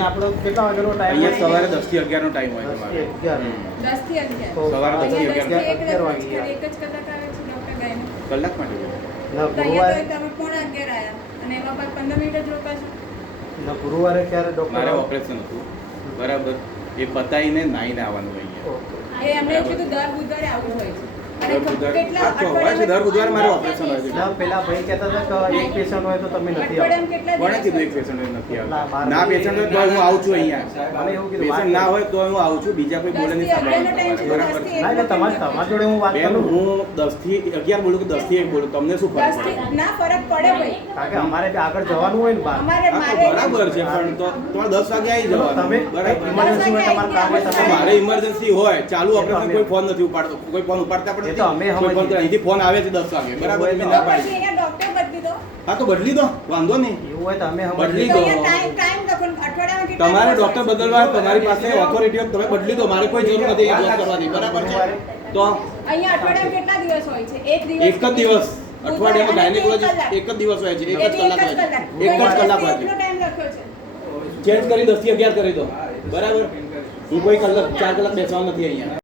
અહીંયા આપણો કેટલા વાગ્યાનો ટાઈમ? અહીંયા સવારે 10 થી 11 નો ટાઈમ હોય તમારે. 10 થી 11 સવારે 10 થી 11 એક જ કલાક આવે છે ડોક્ટર ગાયનો. કલાક માટે હોય. ના તો અહીંયા ગુરુવારે તો તમે પોણા 11 આયા અને એમાં પાછું 15 મિનિટ જ રોકાશો. ના ગુરુવારે ક્યારે ડોક્ટર? મારે ઓપરેશન હતું બરાબર, એ પતાઈને નાઈને આવવાનું અહીંયા. એ એમણે કીધું દર બુધવારે આવું હોય છે. અને દર બુધવારે કેટલા હા, તો હોય છે, દર બુધવારે મારે ઓપરેશન હોય છે. ના પેલા ભાઈ કહેતા હતા કે એક પેશન્ટ હોય તો તમે નથી અઠવાડિયામાં કેટલા કોણે દિવસ કીધું એક હોય છે? પેશન્ટ નથી ના, આવતા? મારે ના પેશન્ટ હોય તો હું આવું છું અહીંયા. મને એવું કીધું પેશન્ટ ના હોય તો હું આવું છું, બીજા કોઈ બોલે નહીં સાંભળવાનું. બરાબર. ના એટલે તમારી જોડે હું વાત બેન, કરું. હું 10 થી 11 બોલું કે 10 થી 1 બોલું, તમને શું ફરક 10 થી પડે? ના ફરક પડે ભાઈ. કારણ કે અમારે બી આગળ જવાનું હોય ને બહાર. અમારે હા, તો બરાબર છે, પણ તો તમારે 10 વાગે આવી જવાનું. તમે બરાબર. ઇમરજન્સી હોય તમારું કામ હોય તમે મારે ઇમરજન્સી હોય, ચાલુ ઓપરેશન, કોઈ ફોન નથી ઉપાડતો, કોઈ ફોન ઉપાડતા પણ એ તો અમે નથી. કોઈ ફોન કરે, અહીંથી ફોન આવે છે 10 વાગે, બરાબર, તમે તો ના પછી પાડી. અહીંયા ડોક્ટર બદલી દો. હા, તો બદલી દો, વાંધો નહીં. એવું હોય તો અમે બદલી તો દો. અહીંયા ટાઈમ લખો અઠવાડિયામાં કેટલા તમારે દિવસ ડોક્ટર હોય છે? બદલવા હોય, તમારી પાસે ઓથોરિટી હોય, તમે બદલી દો. મારે કોઈ જરૂર નથી અહીંયા જોબ કરવાની, બરાબર છે? તો અહીંયા અઠવાડિયામાં કેટલા દિવસ હોય છે? એક દિવસ એક જ દિવસ અઠવાડિયામાં અને ગાયનેકોલોજી એક જ દિવસ હોય છે, એક જ કલાક હોય છે, એક જ કલાક હોય છે. એટલો ટાઈમ લખ્યો છે. ચેન્જ કરી 10 થી 11 કરી દો, બરાબર. હું કોઈ કલાક 4 કલાક બેસવાનો નથી અહીંયા.